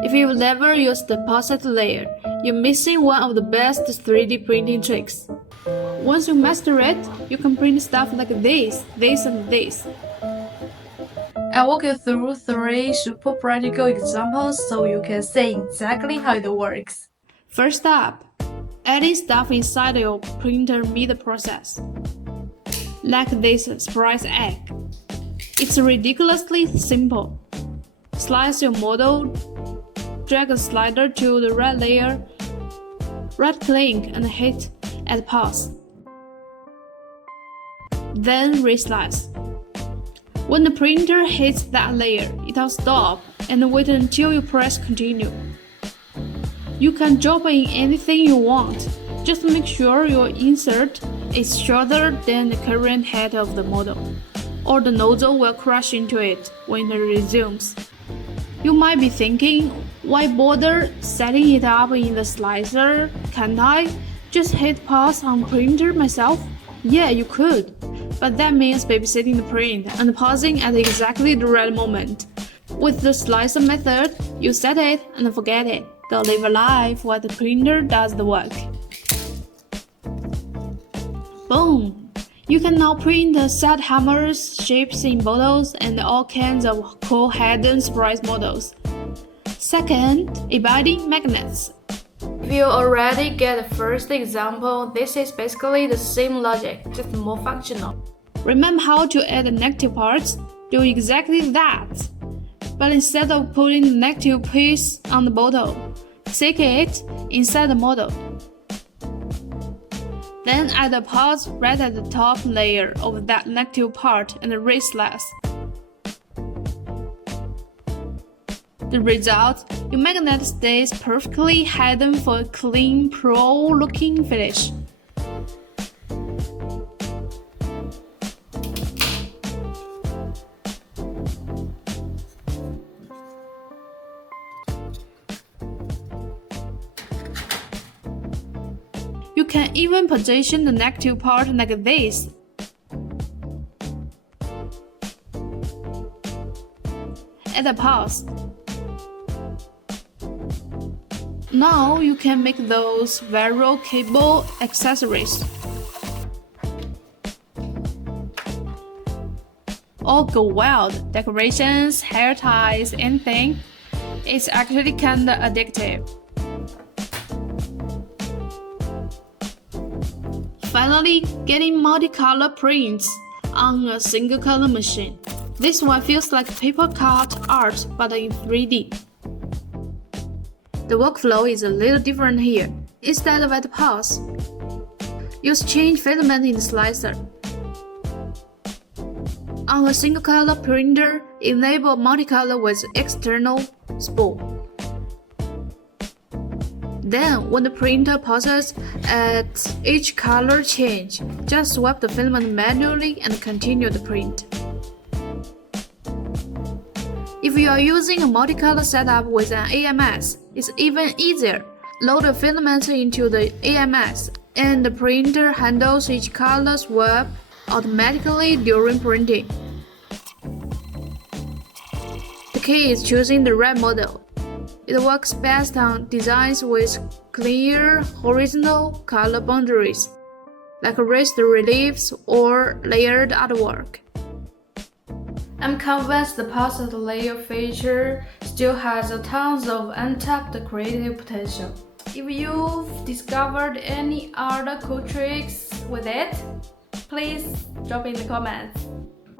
If you've never used the poset layer, you're missing one of the best 3D printing tricks. Once you master it, you can print stuff like this, and this. I'll walk you through 3 super practical examples so you can see exactly how it works. First up, adding stuff inside your printer mid-process. Like this surprise egg. It's ridiculously simple. Slice your model, drag a slider to the red layer, right-click and hit Add Pause. Then reslice. When the printer hits that layer, it'll stop and wait until you press Continue. You can drop in anything you want. Just make sure your insert is shorter than the current head of the model, or the nozzle will crash into it when it resumes. You might be thinking, why bother setting it up in the slicer? Can't I just hit pause on printer myself? Yeah, you could, but that means babysitting the print and pausing at exactly the right moment. With the slicer method, you set it and forget it. Go live a life while the printer does the work. Boom! You can now print set hammers, shapes in bottles, and all kinds of cool hidden surprise models. Second, embedding magnets. If you already get the first example, this is basically the same logic, just more functional. Remember how to add the negative parts? Do exactly that. But instead of putting the negative piece on the bottle, stick it inside the model. Then add a pause right at the top layer of that negative part and reslice. The result, your magnet stays perfectly hidden for a clean, pro-looking finish. You can even position the negative part like this. Add a pause. Now you can make those viral cable accessories. Or go wild, decorations, hair ties, anything. It's actually kinda addictive. Finally, getting multicolor prints on a single color machine. This one feels like paper cut art but in 3D. The workflow is a little different here. Instead of at pause, use change filament in the slicer. On a single color printer, enable multicolor with external spool. Then, when the printer pauses at each color change, just swipe the filament manually and continue the print. If you are using a multicolor setup with an AMS, it's even easier. Load the filament into the AMS, and the printer handles each color swap automatically during printing. The key is choosing the right model. It works best on designs with clear horizontal color boundaries, like raised reliefs or layered artwork. I'm convinced the poset layer feature still has tons of untapped creative potential. If you've discovered any other cool tricks with it, please drop in the comments.